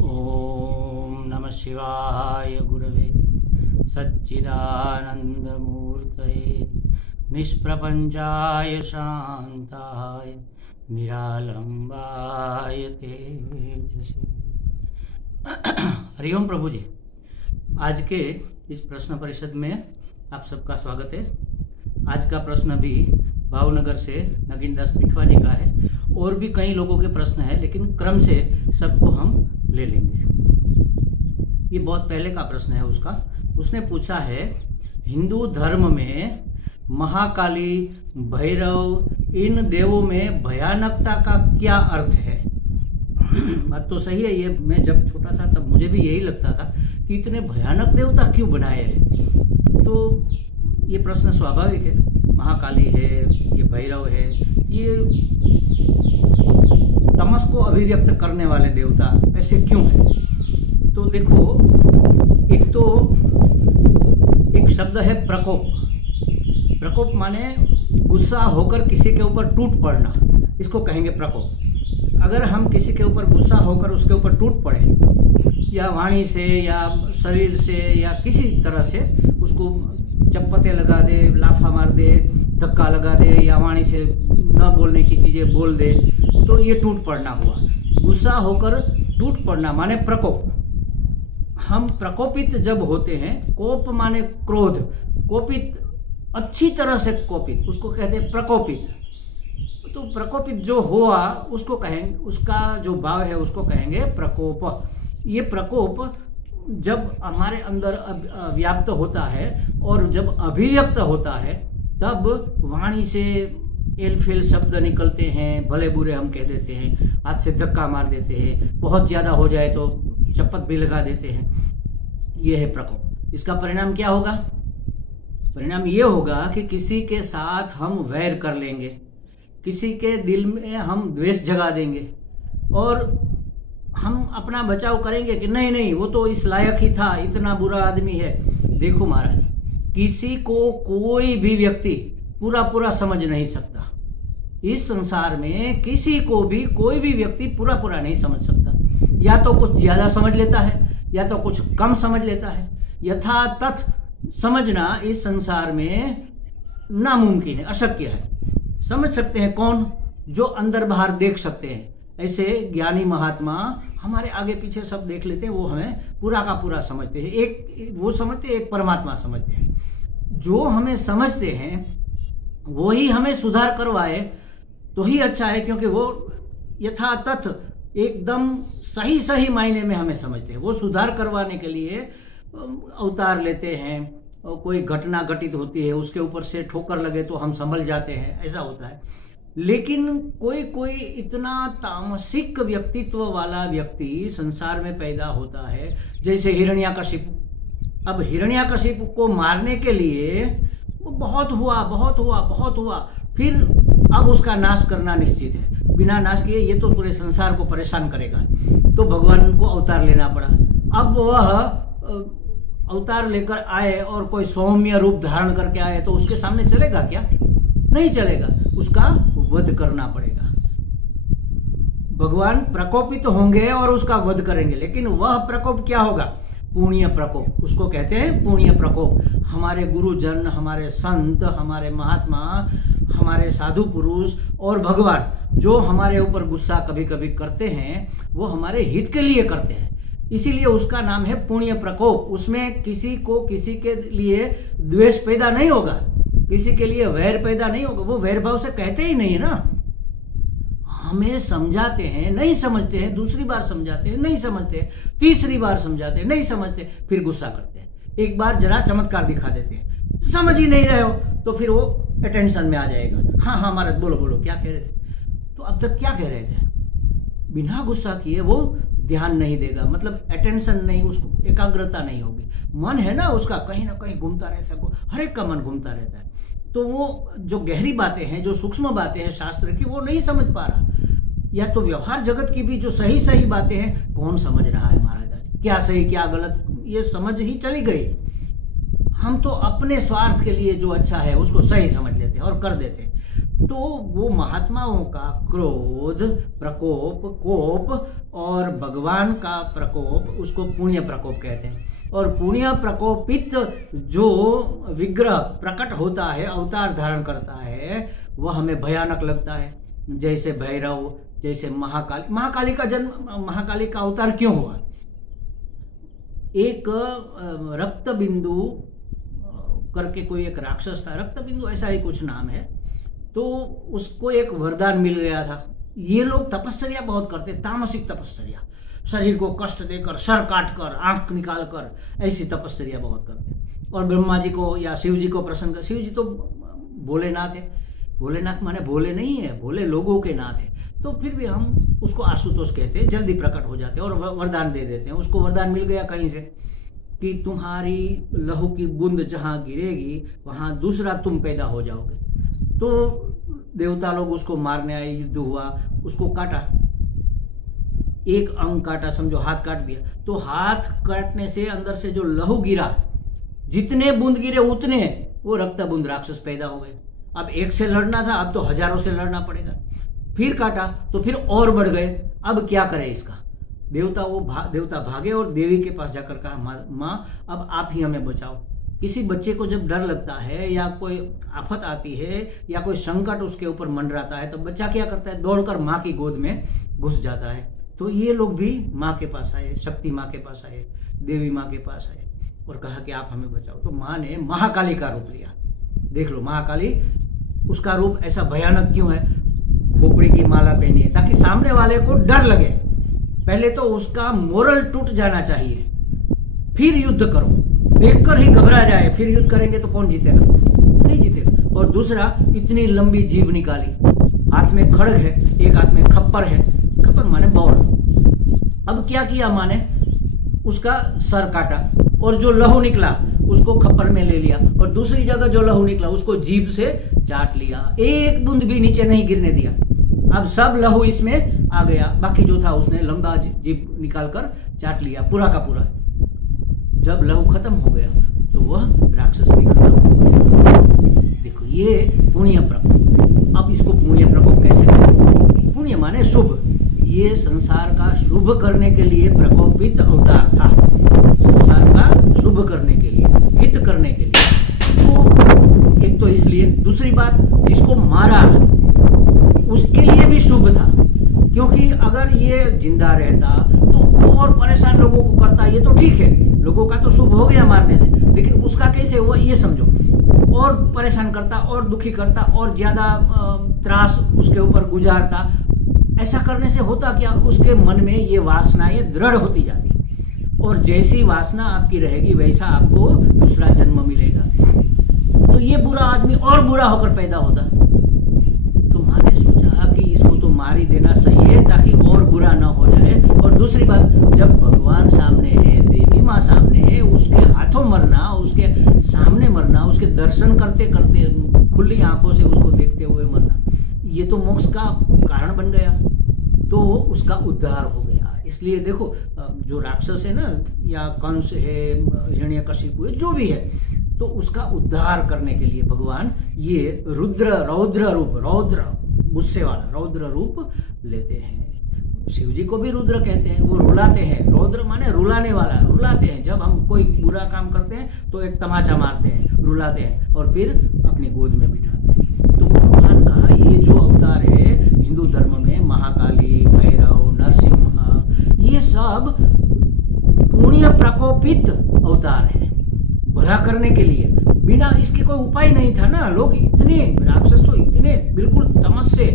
ओम नमः शिवाय गुरवे सच्चिदानंदमूर्तये निष्प्रपंचाय शांताय निरालंबाय तेजसे। हरिओम प्रभु जी, आज के इस प्रश्न परिषद में आप सबका स्वागत है। आज का प्रश्न भी भावनगर से नगीनदास पिठवा जी का है और भी कई लोगों के प्रश्न है, लेकिन क्रम से सबको हम ले लेंगे। ये बहुत पहले का प्रश्न है उसने पूछा है, हिंदू धर्म में महाकाली, भैरव, इन देवों में भयानकता का क्या अर्थ है? बात तो सही है। ये मैं जब छोटा था तब मुझे भी यही लगता था कि इतने भयानक देवता क्यों बनाए हैं। तो ये प्रश्न स्वाभाविक है। महाकाली है, ये भैरव है, ये तमस को अभिव्यक्त करने वाले देवता ऐसे क्यों हैं? तो देखो, एक शब्द है प्रकोप। प्रकोप माने गुस्सा होकर किसी के ऊपर टूट पड़ना, इसको कहेंगे प्रकोप। अगर हम किसी के ऊपर गुस्सा होकर उसके ऊपर टूट पड़े, या वाणी से या शरीर से या किसी तरह से उसको चप्पतें लगा दे, लाफा मार दे, धक्का लगा दे, या वाणी से न बोलने की चीजें बोल दे, तो ये टूट पड़ना हुआ। गुस्सा होकर टूट पड़ना माने प्रकोप। हम प्रकोपित जब होते हैं, कोप माने क्रोध, कोपित अच्छी तरह से कोपित, उसको कहते हैं प्रकोपित। तो प्रकोपित जो हुआ उसको कहेंगे, उसका जो भाव है उसको कहेंगे प्रकोप। ये प्रकोप जब हमारे अंदर व्याप्त होता है और जब अभिव्यक्त होता है, तब वाणी से एल-फेल शब्द निकलते हैं, भले बुरे हम कह देते हैं, हाथ से धक्का मार देते हैं, बहुत ज्यादा हो जाए तो चप्पत भी लगा देते हैं। यह है प्रकोप। इसका परिणाम क्या होगा? परिणाम ये होगा कि किसी के साथ हम वैर कर लेंगे, किसी के दिल में हम द्वेष जगा देंगे और हम अपना बचाव करेंगे कि नहीं नहीं, वो तो इस लायक ही था, इतना बुरा आदमी है। देखो महाराज, किसी को कोई भी व्यक्ति पूरा समझ नहीं सकता। इस संसार में किसी को भी कोई भी व्यक्ति पूरा नहीं समझ सकता। या तो कुछ ज्यादा समझ लेता है या तो कुछ कम समझ लेता है। यथातथ समझना इस संसार में नामुमकिन है, अशक्य है। समझ सकते हैं कौन? जो अंदर बाहर देख सकते हैं। ऐसे ज्ञानी महात्मा हमारे आगे पीछे सब देख लेते हैं, वो हमें पूरा का पूरा समझते हैं। एक वो समझते हैं, एक परमात्मा समझते हैं। जो हमें समझते हैं वो ही हमें सुधार करवाए तो ही अच्छा है, क्योंकि वो यथातथ एकदम सही मायने में हमें समझते हैं। वो सुधार करवाने के लिए अवतार लेते हैं, और कोई घटना घटित होती है उसके ऊपर से ठोकर लगे तो हम संभल जाते हैं, ऐसा होता है। लेकिन कोई इतना तामसिक व्यक्तित्व वाला व्यक्ति संसार में पैदा होता है, जैसे हिरण्याकशिपु। अब हिरण्याकशिपु को मारने के लिए वो बहुत हुआ, फिर अब उसका नाश करना निश्चित है। बिना नाश किए ये तो पूरे संसार को परेशान करेगा, तो भगवान को अवतार लेना पड़ा। अब वह अवतार लेकर आए और कोई सौम्य रूप धारण करके आए, तो उसके सामने चलेगा क्या? नहीं चलेगा, उसका वध करना पड़ेगा। भगवान प्रकोपित होंगे और उसका वध करेंगे, लेकिन वह प्रकोप क्या होगा? पुण्य प्रकोप, उसको कहते हैं पुण्य प्रकोप। हमारे गुरुजन, हमारे संत, हमारे महात्मा, हमारे साधु पुरुष और भगवान जो हमारे ऊपर गुस्सा कभी कभी करते हैं, वो हमारे हित के लिए करते हैं, इसीलिए उसका नाम है पुण्य प्रकोप। उसमें किसी को किसी के लिए द्वेष पैदा नहीं होगा, किसी के लिए वैर पैदा नहीं होगा। वो वैर भाव से कहते ही नहीं है ना। हमें समझाते हैं, नहीं समझते हैं, दूसरी बार समझाते हैं, नहीं समझते हैं, तीसरी बार समझाते हैं, नहीं समझते, फिर गुस्सा करते हैं। एक बार जरा चमत्कार दिखा देते हैं, समझ ही नहीं रहे हो तो फिर वो अटेंशन में आ जाएगा। हाँ महाराज बोलो क्या कह रहे थे? तो अब तक क्या कह रहे थे? बिना गुस्सा किए वो ध्यान नहीं देगा, मतलब अटेंशन नहीं, उसको एकाग्रता नहीं होगी। मन है ना उसका कहीं ना कहीं घूमता रहता है, हर एक का मन घूमता रहता है। तो वो जो गहरी बातें हैं, जो सूक्ष्म बातें हैं शास्त्र की, वो नहीं समझ पा रहा। या तो व्यवहार जगत की भी जो सही बातें हैं, कौन समझ रहा है महाराज? क्या सही क्या गलत, ये समझ ही चली गई। हम तो अपने स्वार्थ के लिए जो अच्छा है उसको सही समझ लेते हैं और कर देते हैं। तो वो महात्माओं का क्रोध, प्रकोप, कोप और भगवान का प्रकोप उसको पुण्य प्रकोप कहते हैं। और पुण्य प्रकोपित जो विग्रह प्रकट होता है, अवतार धारण करता है, वह हमें भयानक लगता है। जैसे भैरव, जैसे महाकाली। महाकाली का जन्म, महाकाली का अवतार क्यों हुआ? एक रक्त बिंदु करके कोई एक राक्षस था, रक्त बिंदु ऐसा ही कुछ नाम है, तो उसको एक वरदान मिल गया था। ये लोग तपस्या बहुत करते, तामसिक तपस्या, शरीर को कष्ट देकर, सर काट कर, आंख निकाल कर, ऐसी तपस्या बहुत करते। और ब्रह्मा जी को या शिव जी को प्रसन्न कर, शिव जी तो भोलेनाथ है, भोलेनाथ माने भोले नहीं है, भोले लोगों के नाथ है, तो फिर भी हम उसको आशुतोष कहते हैं, जल्दी प्रकट हो जाते हैं और वरदान दे देते हैं। उसको वरदान मिल गया कहीं से कि तुम्हारी लहू की बूंद जहां गिरेगी वहां दूसरा तुम पैदा हो जाओगे। तो देवता लोग उसको मारने आए, युद्ध हुआ, उसको काटा, एक अंग काटा, समझो हाथ काट दिया। तो हाथ काटने से अंदर से जो लहू गिरा, जितने बूंद गिरे उतने वो रक्त बूंद राक्षस पैदा हो गए। अब एक से लड़ना था, अब तो हजारों से लड़ना पड़ेगा। फिर काटा तो फिर और बढ़ गए। अब क्या करे इसका? देवता भागे और देवी के पास जाकर कहा, माँ अब आप ही हमें बचाओ। किसी बच्चे को जब डर लगता है या कोई आफत आती है या कोई संकट उसके ऊपर मंडराता है तो बच्चा क्या करता है? दौड़कर माँ की गोद में घुस जाता है। तो ये लोग भी माँ के पास आए, शक्ति माँ के पास आए, देवी माँ के पास आए और कहा कि आप हमें बचाओ। तो माँ ने महाकाली का रूप लिया। देख लो, महाकाली, उसका रूप ऐसा भयानक क्यों है? खोपड़ी की माला पहनी है ताकि सामने वाले को डर लगे। पहले तो उसका मोरल टूट जाना चाहिए, फिर युद्ध करो। देखकर ही घबरा जाए, फिर युद्ध करेंगे तो कौन जीतेगा? नहीं जीतेगा। और दूसरा, इतनी लंबी जीभ निकाली, हाथ में खड़ग है, एक हाथ में खप्पर है, खप्पर माने बॉल। अब क्या किया माने? उसका सर काटा और जो लहू निकला उसको खप्पर में ले लिया और दूसरी जगह जो लहू निकला उसको जीभ से चाट लिया, एक बूंद भी नीचे नहीं गिरने दिया। अब सब लहू इसमें आ गया, बाकी जो था उसने लंबा जीभ निकालकर चाट लिया, पूरा का पूरा। जब लहू खत्म हो गया तो वह राक्षस भी खत्म हो गया। देखो, ये पुण्य प्रकोप। अब इसको पुण्य प्रकोप कैसे करें? पुण्य माने शुभ। ये संसार का शुभ करने के लिए प्रकोपित अवतार था, संसार का शुभ करने के लिए, हित करने के लिए। तो एक तो इसलिए, दूसरी बात, जिसको मारा उसके लिए भी शुभ था, क्योंकि अगर ये जिंदा रहता तो और परेशान लोगों को करता। ये तो ठीक है, लोगों का तो शुभ हो गया मारने से, लेकिन उसका कैसे हुआ ये समझो। और परेशान करता और दुखी करता और ज्यादा त्रास उसके ऊपर गुजारता। ऐसा करने से होता क्या? उसके मन में ये वासनाएं दृढ़ होती जाती और जैसी वासना आपकी रहेगी वैसा आपको दूसरा जन्म मिलेगा। तो ये बुरा आदमी और बुरा होकर पैदा होता। तो माँ ने सोचा कि इसको तो मार ही देना सही है ताकि और बुरा ना हो जाए। और दूसरी बात, जब भगवान सामने है, देवी माँ सामने है, उसके हाथों मरना, उसके सामने मरना, उसके दर्शन करते करते, खुली आंखों से उसको देखते हुए मरना, ये तो मोक्ष का कारण बन गया, तो उसका उद्धार हो गया। इसलिए देखो, जो राक्षस है ना, या कंस है, हिरण्यकशिपु है, जो भी है, तो उसका उद्धार करने के लिए भगवान ये रौद्र रूप, रौद्र गुस्से वाला रौद्र रूप लेते हैं। शिव जी को भी रुद्र कहते हैं, वो रुलाते हैं। रौद्र माने रुलाने वाला, रुलाते हैं। जब हम कोई बुरा काम करते हैं तो एक तमाचा मारते हैं, रुलाते हैं और फिर अपनी गोद में बिठाते हैं। तो भगवान का ये जो अवतार है हिंदू धर्म में, महाकाली, भैरव, नरसिंह, ये सब पुण्य प्रकोपित अवतार है, भला करने के लिए। बिना इसके कोई उपाय नहीं था ना। लोग इतने, राक्षस तो इतने बिल्कुल तमस से,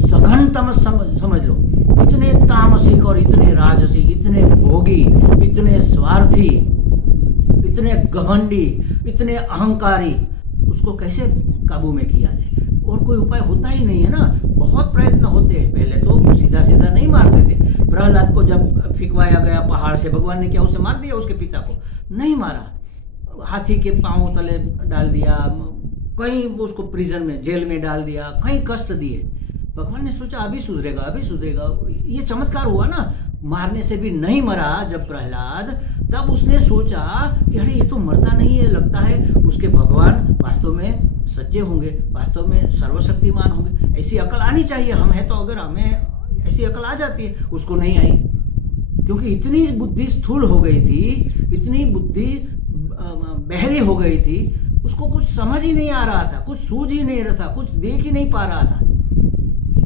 सघन तमस समझ लो, इतने तामसिक और इतने राजसिक, इतने भोगी, इतने स्वार्थी, इतने घमंडी, इतने अहंकारी, उसको कैसे काबू में किया जाए? और कोई उपाय होता ही नहीं है ना। बहुत प्रयत्न होते हैं। पहले तो सीधा सीधा नहीं मार देते। प्रहलाद को जब फिकवाया गया पहाड़ से, भगवान ने क्या उसे मार दिया? उसके पिता को नहीं मारा, हाथी के पांव तले डाल दिया, कहीं उसको प्रिजन में, जेल में डाल दिया, कहीं कष्ट दिए। भगवान ने सोचा अभी सुधरेगा, अभी सुधरेगा। ये चमत्कार हुआ ना, मारने से भी नहीं मरा जब प्रहलाद, तब उसने सोचा कि अरे ये तो मरता नहीं है, लगता है उसके भगवान वास्तव में सच्चे होंगे, वास्तव में सर्वशक्तिमान होंगे। ऐसी अकल आनी चाहिए, हम है तो अगर हमें ऐसी अकल आ जाती है, उसको नहीं आई, क्योंकि इतनी बुद्धि स्थूल हो गई थी, इतनी बुद्धि बहरी हो गई थी, उसको कुछ समझ ही नहीं आ रहा था, कुछ सूझ ही नहीं रहा था, कुछ देख ही नहीं पा रहा था।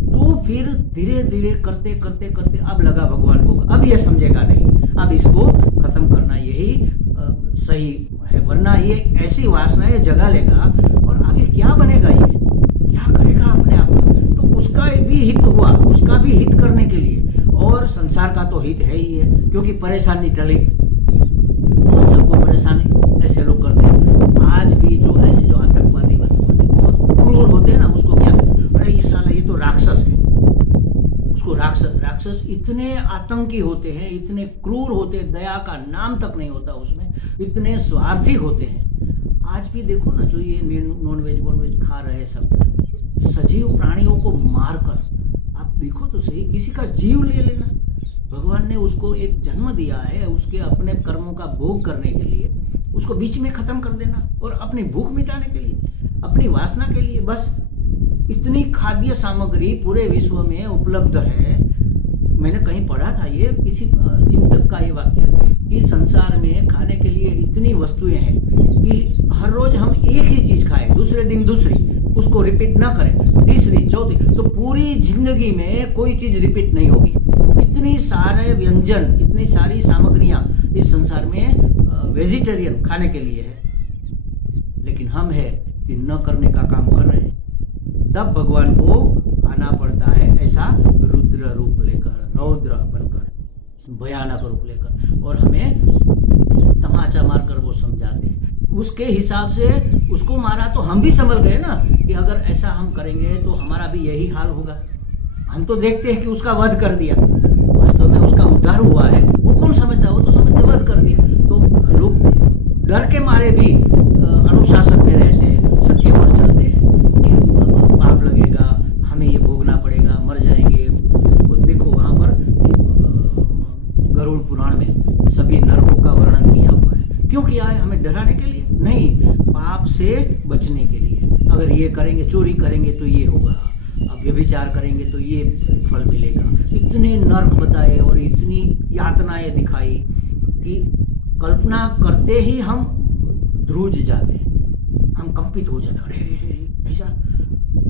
तो फिर धीरे धीरे करते करते करते अब लगा भगवान को, अब ये समझेगा नहीं, अब इसको खत्म करना यही सही है, वरना ये ऐसी वासनाएं जगा लेगा और आगे क्या बनेगा, ये क्या करेगा अपने आप का। तो उसका भी हित हुआ, उसका भी हित करने के लिए, और संसार का तो हित है ही है, क्योंकि परेशानी टली, सबको परेशानी ऐसे लोग करते हैं। आज भी जो ऐसे जो आतंकवादी बहुत क्रूर होते हैं ना, उसको क्या कहते हैं, अरे ये साला ये तो राक्षस है, उसको राक्षस इतने आतंकी होते हैं, इतने क्रूर होते हैं, दया का नाम तक नहीं होता उसमें, इतने स्वार्थी होते हैं। आज भी देखो ना, जो ये नॉन वेज खा रहे सब, सजीव प्राणियों को मारकर, आप देखो तो सही, किसी का जीव ले लेना। भगवान ने उसको एक जन्म दिया है, उसके अपने कर्मों का भोग करने के लिए, उसको बीच में खत्म कर देना, और अपनी भूख मिटाने के लिए, अपनी वासना के लिए। बस इतनी खाद्य सामग्री पूरे विश्व में उपलब्ध है। मैंने कहीं पढ़ा था, ये किसी चिंतक का ये वाक्य, कि संसार में खाने के लिए इतनी वस्तुएं हैं कि हर रोज हम एक ही चीज खाएं, दूसरे दिन दूसरी, उसको रिपीट ना करें, तीसरी चौथी, तो पूरी जिंदगी में कोई चीज रिपीट नहीं होगी। इतनी सारे व्यंजन, इतनी सारी सामग्रियां इस संसार में वेजिटेरियन खाने के लिए है, लेकिन हम है कि न करने का काम कर रहे हैं। तब भगवान को आना पड़ता है ऐसा रुद्र रूप लेकर, रौद्र बनकर, भयानक रूप लेकर, और हमें तमाचा मारकर वो समझाते हैं। उसके हिसाब से उसको मारा तो हम भी समझ गए ना कि अगर ऐसा हम करेंगे तो हमारा भी यही हाल होगा। हम तो देखते हैं कि उसका वध कर दिया, वास्तव में उसका उद्धार हुआ है, वो कौन समझता है, वो तो समझते वध कर दिया। तो लोग डर के मारे भी अनुशासन में रहते हैं, सत्य पर चलते हैं, पाप लगेगा, हमें ये भोगना पड़ेगा, मर जाएंगे। वो देखो वहां पर गरुड़ पुराण में सभी नरकों का वर्णन किया हुआ है। क्यों किया है? हमें डराने के लिए नहीं, पाप से बचने के लिए। अगर ये करेंगे, चोरी करेंगे तो ये होगा, अब व्यभिचार करेंगे तो ये फल मिलेगा। इतने नर्क बताए और इतनी यातनाएं दिखाई कि कल्पना करते ही हम ध्रुज जाते हैं, हम कंपित हो जाते हैं, अरे ऐसा,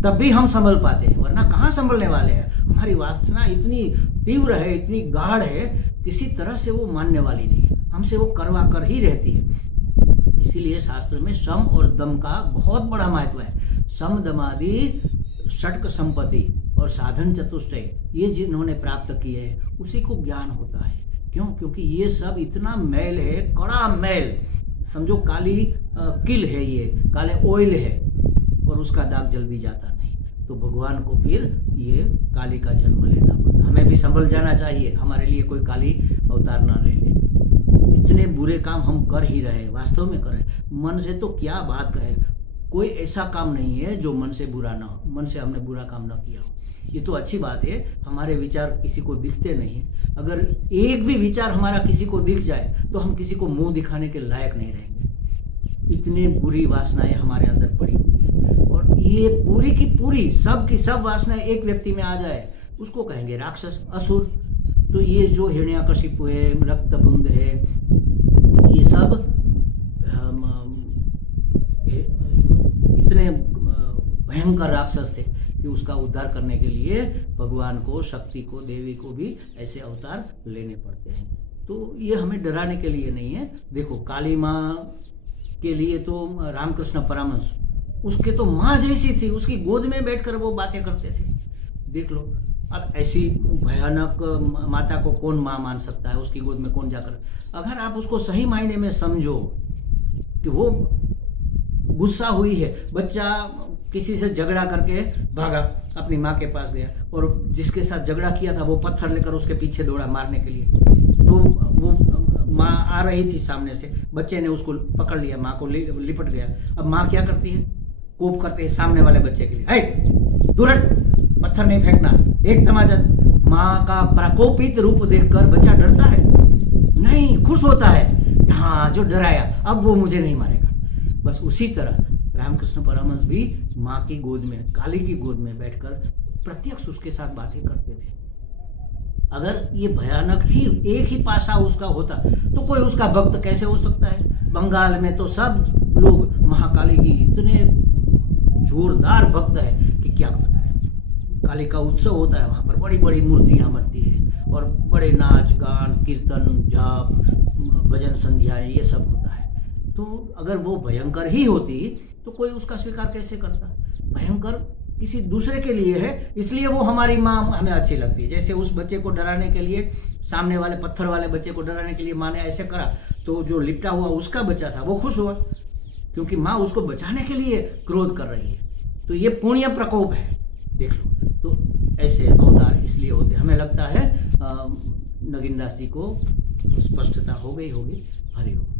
तब भी हम संभल पाते हैं, वरना कहाँ संभलने वाले हैं। हमारी वासना इतनी तीव्र है, इतनी गाढ़ है, किसी तरह से वो मानने वाली नहीं है, हमसे वो करवा कर ही रहती है। इसीलिए शास्त्र में सम और दम का बहुत बड़ा महत्व है। सम दमादि षटक संपत्ति और साधन चतुष्टय, ये जिन्होंने प्राप्त किए है उसी को ज्ञान होता है। क्यों? क्योंकि ये सब इतना मैल है, कड़ा मैल, समझो काली किल है, ये काले ऑयल है, और उसका दाग जल्दी जाता नहीं। तो भगवान को फिर ये काली का जन्म लेना पड़ता। हमें भी संभल जाना चाहिए, हमारे लिए कोई काली अवतार ना ले ले। इतने बुरे काम हम कर ही रहे, वास्तव में कर रहे, मन से तो क्या बात कहे, कोई ऐसा काम नहीं है जो मन से बुरा ना हो, मन से हमने बुरा काम ना किया हो। ये तो अच्छी बात है, हमारे विचार किसी को दिखते नहीं। अगर एक भी विचार हमारा किसी को दिख जाए तो हम किसी को मुंह दिखाने के लायक नहीं रहेंगे। इतनी बुरी वासनाएं हमारे अंदर पड़ी हुई है, और ये पूरी की पूरी सब की सब वासनाएं एक व्यक्ति में आ जाए, उसको कहेंगे राक्षस, असुर। तो ये जो हिरण्याकशिपु है, रक्तबुंद है, ये सब इतने भयंकर राक्षस थे कि उसका उद्धार करने के लिए भगवान को, शक्ति को, देवी को भी ऐसे अवतार लेने पड़ते हैं। तो ये हमें डराने के लिए नहीं है। देखो काली माँ के लिए तो रामकृष्ण परमहंस, उसके तो माँ जैसी थी, उसकी गोद में बैठकर वो बातें करते थे। देख लो, अब ऐसी भयानक माता को कौन माँ मान सकता है, उसकी गोद में कौन जाकर। अगर आप उसको सही मायने में समझो कि वो गुस्सा हुई है, बच्चा किसी से झगड़ा करके भागा, अपनी माँ के पास गया, और जिसके साथ झगड़ा किया था वो पत्थर लेकर उसके पीछे दौड़ा मारने के लिए। तो वो माँ आ रही थी सामने से, बच्चे ने उसको पकड़ लिया, माँ को लिपट गया। अब माँ क्या करती है? कोप करते है सामने वाले बच्चे के लिए, है दूर हट, पत्थर नहीं फेंकना, एक तमाचा। माँ का प्रकोपित रूप देखकर बच्चा डरता है नहीं, खुश होता है, हाँ जो डराया अब वो मुझे नहीं मारेगा। बस उसी तरह रामकृष्ण परमहंस भी माँ की गोद में, काली की गोद में बैठकर प्रत्यक्ष उसके साथ बातें करते थे। अगर ये भयानक ही एक ही पासा उसका होता तो कोई उसका भक्त कैसे हो सकता है। बंगाल में तो सब लोग महाकाली की इतने जोरदार भक्त है कि क्या बताएं। काली का उत्सव होता है, वहाँ पर बड़ी बड़ी मूर्तियाँ बनती है और बड़े नाच गान कीर्तन जाप भजन संध्याएं ये सब होता है। तो अगर वो भयंकर ही होती तो कोई उसका स्वीकार कैसे करता। भयंकर किसी दूसरे के लिए है, इसलिए वो हमारी माँ हमें अच्छी लगती है। जैसे उस बच्चे को डराने के लिए, सामने वाले पत्थर वाले बच्चे को डराने के लिए माँ ने ऐसे करा, तो जो लिपटा हुआ उसका बच्चा था वो खुश हुआ, क्योंकि माँ उसको बचाने के लिए क्रोध कर रही है। तो ये पुण्य प्रकोप है, देख लो। तो ऐसे अवतार इसलिए होते, हमें लगता है नगीनदास जी को स्पष्टता हो गई होगी। हरि ओम।